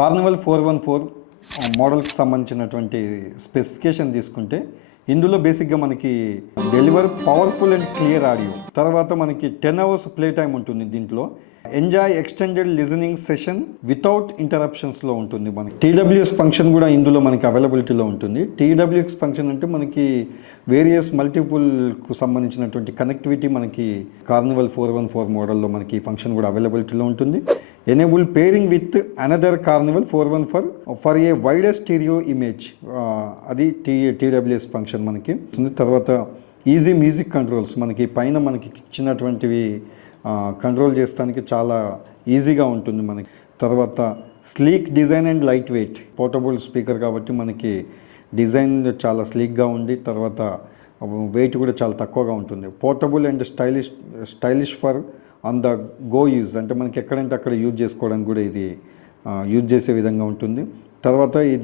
Carnival 414 మోడల్కి సంబంధించినటువంటి specification తీసుకుంటే ఇందులో బేసిక్గా మనకి deliver powerful and clear audio, తర్వాత మనకి 10 hours ప్లే టైం ఉంటుంది. దీంట్లో enjoy extended listening session without ఇంటరప్షన్స్లో ఉంటుంది. మనకి టీడబ్ల్యూఎస్ ఫంక్షన్ కూడా ఇందులో మనకి అవైలబిలిటీలో ఉంటుంది. టీడబ్ల్యూఎస్ ఫంక్షన్ అంటే మనకి వేరియస్ మల్టిపుల్కు సంబంధించినటువంటి కనెక్టివిటీ మనకి కార్నివల్ 414 మోడల్లో మనకి ఫంక్షన్ కూడా అవైలబిలిటీలో ఉంటుంది. Enable pairing with another Carnival 414 for a wider stereo image, అది టీడబ్ల్యూఎస్ ఫంక్షన్ మనకి. తర్వాత ఈజీ మ్యూజిక్ కంట్రోల్స్, మనకి పైన మనకి ఇచ్చినటువంటివి కంట్రోల్ చేస్తానికి చాలా ఈజీగా ఉంటుంది మనకి. తర్వాత sleek design and light weight, portable speaker కాబట్టి మనకి డిజైన్ చాలా స్లీక్గా ఉండి తర్వాత వెయిట్ కూడా చాలా తక్కువగా ఉంటుంది. Portable and stylish for on the go use, అంటే మనకి ఎక్కడంటే అక్కడ యూజ్ చేసుకోవడానికి కూడా ఇది యూజ్ చేసే విధంగా ఉంటుంది. తర్వాత ఇది